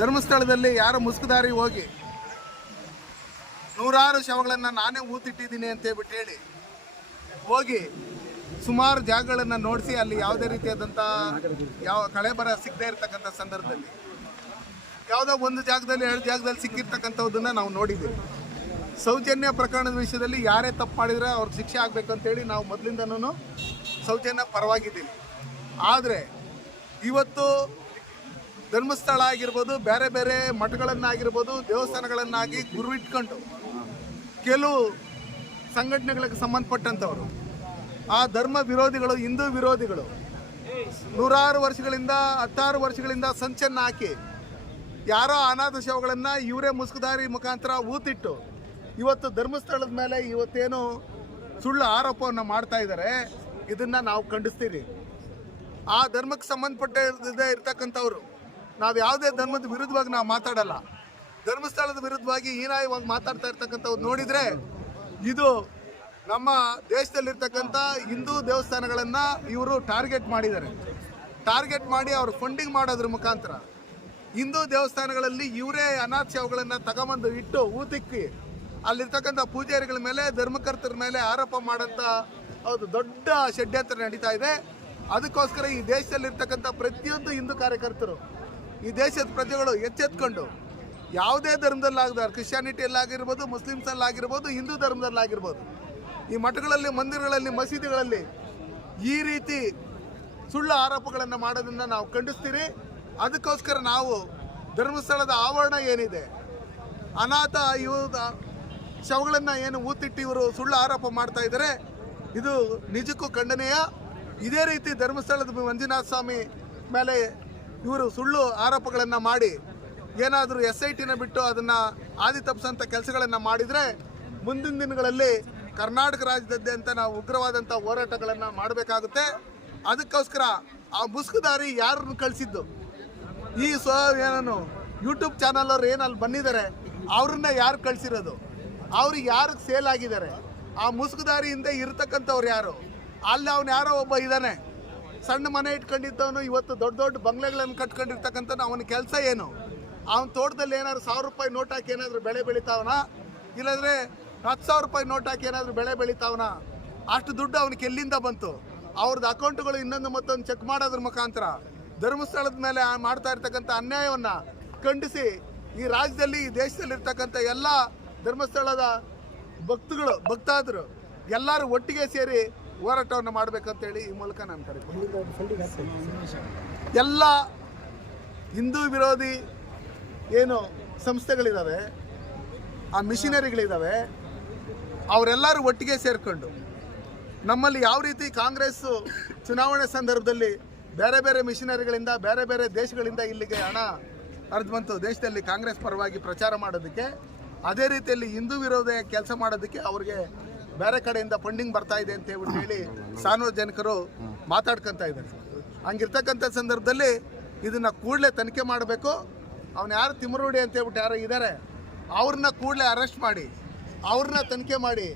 ಧರ್ಮಸ್ಥಳದಲ್ಲಿ ಯಾರು ಮುಸ್ಕುದಾರಿ ಹೋಗಿ ನೂರಾರು ಶವಗಳನ್ನು ನಾನೇ ಊತಿಟ್ಟಿದ್ದೀನಿ ಅಂತ ಹೇಳ್ಬಿಟ್ಟು ಹೇಳಿ ಹೋಗಿ ಸುಮಾರು ಜಾಗಗಳನ್ನು ನೋಡಿಸಿ ಅಲ್ಲಿ ಯಾವುದೇ ರೀತಿಯಾದಂಥ ಯಾವ ಕಳೆ ಬರ ಸಿಗದೇ ಇರತಕ್ಕಂಥ ಸಂದರ್ಭದಲ್ಲಿ. ಯಾವುದೋ ಒಂದು ಜಾಗದಲ್ಲಿ, ಎರಡು ಜಾಗದಲ್ಲಿ ಸಿಕ್ಕಿರ್ತಕ್ಕಂಥದ್ದನ್ನು ನಾವು ನೋಡಿದ್ದೀವಿ. ಸೌಜನ್ಯ ಪ್ರಕರಣದ ವಿಷಯದಲ್ಲಿ ಯಾರೇ ತಪ್ಪು ಮಾಡಿದರೆ ಅವ್ರಿಗೆ ಶಿಕ್ಷೆ ಆಗಬೇಕು ಅಂತೇಳಿ ನಾವು ಮೊದಲಿಂದನೂ ಸೌಜನ್ಯ ಪರವಾಗಿದ್ದೀವಿ. ಆದರೆ ಇವತ್ತು ಧರ್ಮಸ್ಥಳ ಆಗಿರ್ಬೋದು, ಬೇರೆ ಬೇರೆ ಮಠಗಳನ್ನಾಗಿರ್ಬೋದು, ದೇವಸ್ಥಾನಗಳನ್ನಾಗಿ ಗುರು ಇಟ್ಕೊಂಡು ಕೆಲವು ಸಂಘಟನೆಗಳಿಗೆ ಸಂಬಂಧಪಟ್ಟಂಥವ್ರು. ಆ ಧರ್ಮ ವಿರೋಧಿಗಳು, ಹಿಂದೂ ವಿರೋಧಿಗಳು ನೂರಾರು ವರ್ಷಗಳಿಂದ, ಹತ್ತಾರು ವರ್ಷಗಳಿಂದ ಸಂಚನ್ನು ಹಾಕಿ ಯಾರೋ ಅನಾಥ ಶವಗಳನ್ನು ಇವರೇ ಮುಸುಕುದಾರಿ ಮುಖಾಂತರ ಊತಿಟ್ಟು ಇವತ್ತು ಧರ್ಮಸ್ಥಳದ ಮೇಲೆ ಇವತ್ತೇನು ಸುಳ್ಳು ಆರೋಪವನ್ನು ಮಾಡ್ತಾ ಇದ್ದಾರೆ, ಇದನ್ನು ನಾವು ಖಂಡಿಸ್ತೀರಿ ಆ ಧರ್ಮಕ್ಕೆ ಸಂಬಂಧಪಟ್ಟ ಇರ್ತಕ್ಕಂಥವ್ರು. ನಾವು ಯಾವುದೇ ಧರ್ಮದ ವಿರುದ್ಧವಾಗಿ ನಾವು ಮಾತಾಡಲ್ಲ. ಧರ್ಮಸ್ಥಳದ ವಿರುದ್ಧವಾಗಿ ಹೀನಾಯವಾಗಿ ಮಾತಾಡ್ತಾ ಇರ್ತಕ್ಕಂಥವ್ರು ನೋಡಿದರೆ ಇದು ನಮ್ಮ ದೇಶದಲ್ಲಿರ್ತಕ್ಕಂಥ ಹಿಂದೂ ದೇವಸ್ಥಾನಗಳನ್ನು ಇವರು ಟಾರ್ಗೆಟ್ ಮಾಡಿದ್ದಾರೆ. ಟಾರ್ಗೆಟ್ ಮಾಡಿ ಅವರು ಫಂಡಿಂಗ್ ಮಾಡೋದ್ರ ಮುಖಾಂತರ ಹಿಂದೂ ದೇವಸ್ಥಾನಗಳಲ್ಲಿ ಇವರೇ ಅನಾಥ ಶವಗಳನ್ನು ತಗೊಂಬಂದು ಇಟ್ಟು ಊತಿಕ್ಕಿ ಅಲ್ಲಿರ್ತಕ್ಕಂಥ ಪೂಜಾರಿಗಳ ಮೇಲೆ, ಧರ್ಮಕರ್ತರ ಮೇಲೆ ಆರೋಪ ಮಾಡೋಂಥ ಒಂದು ದೊಡ್ಡ ಷಡ್ಯಂತ್ರ ನಡೀತಾ ಇದೆ. ಅದಕ್ಕೋಸ್ಕರ ಈ ದೇಶದಲ್ಲಿರ್ತಕ್ಕಂಥ ಪ್ರತಿಯೊಂದು ಹಿಂದೂ ಕಾರ್ಯಕರ್ತರು ಈ ದೇಶದ ಪ್ರಜೆಗಳು ಎಚ್ಚೆತ್ಕೊಂಡು ಯಾವುದೇ ಧರ್ಮದಲ್ಲಾಗದ ಕ್ರಿಶ್ಚಿಯಾನಿಟಿಯಲ್ಲಾಗಿರ್ಬೋದು, ಮುಸ್ಲಿಮ್ಸಲ್ಲಾಗಿರ್ಬೋದು ಹಿಂದೂ ಧರ್ಮದಲ್ಲಾಗಿರ್ಬೋದು ಈ ಮಠಗಳಲ್ಲಿ, ಮಂದಿರಗಳಲ್ಲಿ, ಮಸೀದಿಗಳಲ್ಲಿ ಈ ರೀತಿ ಸುಳ್ಳು ಆರೋಪಗಳನ್ನು ಮಾಡೋದನ್ನು ನಾವು ಖಂಡಿಸ್ತೀರಿ. ಅದಕ್ಕೋಸ್ಕರ ನಾವು ಧರ್ಮಸ್ಥಳದ ಆವರಣ ಏನಿದೆ, ಅನಾಥ ಇವು ಶವಗಳನ್ನು ಏನು ಊತಿಟ್ಟು ಇವರು ಸುಳ್ಳು ಆರೋಪ ಮಾಡ್ತಾ ಇದ್ದಾರೆ, ಇದು ನಿಜಕ್ಕೂ ಖಂಡನೀಯ. ಇದೇ ರೀತಿ ಧರ್ಮಸ್ಥಳದ ಮಂಜುನಾಥ ಸ್ವಾಮಿ ಮೇಲೆ ಇವರು ಸುಳ್ಳು ಆರೋಪಗಳನ್ನು ಮಾಡಿ, ಏನಾದರೂ ಎಸ್ ಐ ಟಿನ ಬಿಟ್ಟು ಅದನ್ನು ಆದಿ ತಪ್ಪಿಸೋಂಥ ಕೆಲಸಗಳನ್ನು ಮಾಡಿದರೆ ಮುಂದಿನ ದಿನಗಳಲ್ಲಿ ಕರ್ನಾಟಕ ರಾಜ್ಯದಾದ್ಯಂತ ನಾವು ಉಗ್ರವಾದಂಥ ಹೋರಾಟಗಳನ್ನು ಮಾಡಬೇಕಾಗುತ್ತೆ. ಅದಕ್ಕೋಸ್ಕರ ಆ ಮುಸ್ಕುದಾರಿ ಯಾರನ್ನು ಕಳಿಸಿದ್ದು? ಈ ಸ್ವ ಏನನು ಯೂಟ್ಯೂಬ್ ಚಾನಲ್ ಅವ್ರು ಏನು ಅಲ್ಲಿ ಬಂದಿದ್ದಾರೆ, ಅವ್ರನ್ನ ಯಾರು ಕಳಿಸಿರೋದು? ಅವ್ರಿಗೆ ಯಾರು ಸೇಲ್ ಆಗಿದ್ದಾರೆ? ಆ ಮುಸುಕುದಾರಿಯಿಂದ ಇರ್ತಕ್ಕಂಥವ್ರು ಯಾರು? ಅಲ್ಲಿ ಅವನು ಯಾರೋ ಒಬ್ಬ ಇದ್ದಾನೆ. ಸಣ್ಣ ಮನೆ ಇಟ್ಕೊಂಡಿದ್ದವನು ಇವತ್ತು ದೊಡ್ಡ ದೊಡ್ಡ ಬಂಗ್ಲೆಗಳನ್ನು ಕಟ್ಕೊಂಡಿರ್ತಕ್ಕಂಥ ಅವನ ಕೆಲಸ ಏನು? ಅವನ ತೋಟದಲ್ಲಿ ಏನಾದ್ರು ಸಾವಿರ ರೂಪಾಯಿ ನೋಟ್ ಹಾಕಿ ಏನಾದರೂ ಬೆಳೆ ಬೆಳಿತಾವನ? ಇಲ್ಲಾಂದರೆ ಹತ್ತು ಸಾವಿರ ರೂಪಾಯಿ ನೋಟ್ ಹಾಕಿ ಏನಾದರೂ ಬೆಳೆ ಬೆಳಿತಾವನ? ಅಷ್ಟು ದುಡ್ಡು ಅವನಿಗೆ ಎಲ್ಲಿಂದ ಬಂತು? ಅವ್ರದ್ದು ಅಕೌಂಟ್ಗಳು ಇನ್ನೊಂದು ಮತ್ತೊಂದು ಚೆಕ್ ಮಾಡೋದ್ರ ಮುಖಾಂತರ ಧರ್ಮಸ್ಥಳದ ಮೇಲೆ ಮಾಡ್ತಾ ಇರ್ತಕ್ಕಂಥ ಅನ್ಯಾಯವನ್ನು ಖಂಡಿಸಿ ಈ ರಾಜ್ಯದಲ್ಲಿ, ಈ ದೇಶದಲ್ಲಿ ಇರ್ತಕ್ಕಂಥ ಎಲ್ಲ ಧರ್ಮಸ್ಥಳದ ಭಕ್ತಗಳು, ಭಕ್ತಾದರು ಎಲ್ಲರೂ ಒಟ್ಟಿಗೆ ಸೇರಿ ಹೋರಾಟವನ್ನು ಮಾಡಬೇಕಂತೇಳಿ ಈ ಮೂಲಕ ನಾನು ಕರೀತೀನಿ ಎಲ್ಲ ಹಿಂದೂ ವಿರೋಧಿ ಏನು ಸಂಸ್ಥೆಗಳಿದ್ದಾವೆ ಆ ಮಿಷಿನರಿಗಳಿದ್ದಾವೆ ಅವರೆಲ್ಲರೂ ಒಟ್ಟಿಗೆ ಸೇರಿಕೊಂಡು ನಮ್ಮಲ್ಲಿ ಯಾವ ರೀತಿ ಕಾಂಗ್ರೆಸ್ಸು ಚುನಾವಣೆ ಸಂದರ್ಭದಲ್ಲಿ ಬೇರೆ ಬೇರೆ ಮಿಷಿನರಿಗಳಿಂದ ಬೇರೆ ಬೇರೆ ದೇಶಗಳಿಂದ ಇಲ್ಲಿಗೆ ಹಣ ಹರಿದು ಬಂತು ದೇಶದಲ್ಲಿ ಕಾಂಗ್ರೆಸ್ ಪರವಾಗಿ ಪ್ರಚಾರ ಮಾಡೋದಕ್ಕೆ ಅದೇ ರೀತಿಯಲ್ಲಿ ಹಿಂದೂ ವಿರೋಧ ಕೆಲಸ ಮಾಡೋದಕ್ಕೆ ಅವ್ರಿಗೆ ಬೇರೆ ಕಡೆಯಿಂದ ಫಂಡಿಂಗ್ ಬರ್ತಾ ಇದೆ ಅಂತ ಹೇಳಿ ಸಾರ್ವಜನಿಕರು ಮಾತಾಡ್ಕೊತಾ ಇದ್ದಾರೆ. ಹಂಗಿರ್ತಕ್ಕಂಥ ಸಂದರ್ಭದಲ್ಲಿ ಇದನ್ನು ಕೂಡಲೇ ತನಿಖೆ ಮಾಡಬೇಕು. ಅವ್ನು ಯಾರು ತಿಮರುಡಿ ಅಂತ ಹೇಳ್ಬಿಟ್ಟು ಯಾರೋ ಇದ್ದಾರೆ ಅವ್ರನ್ನ ಕೂಡಲೇ ಅರೆಸ್ಟ್ ಮಾಡಿ ಅವ್ರನ್ನ ತನಿಖೆ ಮಾಡಿ,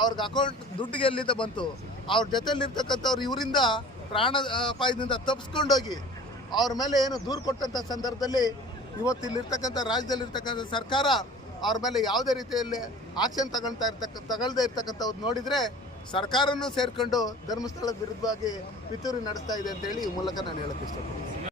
ಅವ್ರಿಗೆ ಅಕೌಂಟ್ ದುಡ್ಡಿಗೆ ಎಲ್ಲಿಂದ ಬಂತು, ಅವ್ರ ಜೊತೆಯಲ್ಲಿರ್ತಕ್ಕಂಥವ್ರು ಇವರಿಂದ ಪ್ರಾಣ ಅಪಾಯದಿಂದ ತಪ್ಪಿಸ್ಕೊಂಡೋಗಿ ಅವ್ರ ಮೇಲೆ ಏನು ದೂರು ಕೊಟ್ಟಂಥ ಸಂದರ್ಭದಲ್ಲಿ ಇವತ್ತು ಇಲ್ಲಿರ್ತಕ್ಕಂಥ ರಾಜ್ಯದಲ್ಲಿರ್ತಕ್ಕಂಥ ಸರ್ಕಾರ ಅವ್ರ ಮೇಲೆ ಯಾವುದೇ ರೀತಿಯಲ್ಲಿ ಆಕ್ಷನ್ ತಗೊಳ್ತಾ ಇರ್ತಕ್ಕ, ತಗೊಳ್ದೆ ಇರ್ತಕ್ಕಂಥವ್ರು ನೋಡಿದರೆ ಸರ್ಕಾರನೂ ಸೇರಿಕೊಂಡು ಧರ್ಮಸ್ಥಳದ ವಿರುದ್ಧವಾಗಿ ಪಿತೂರಿ ನಡೆಸ್ತಾ ಇದೆ ಅಂತೇಳಿ ಈ ಮೂಲಕ ನಾನು ಹೇಳಕ್ಕೆ ಇಷ್ಟಪಡ್ತೀನಿ.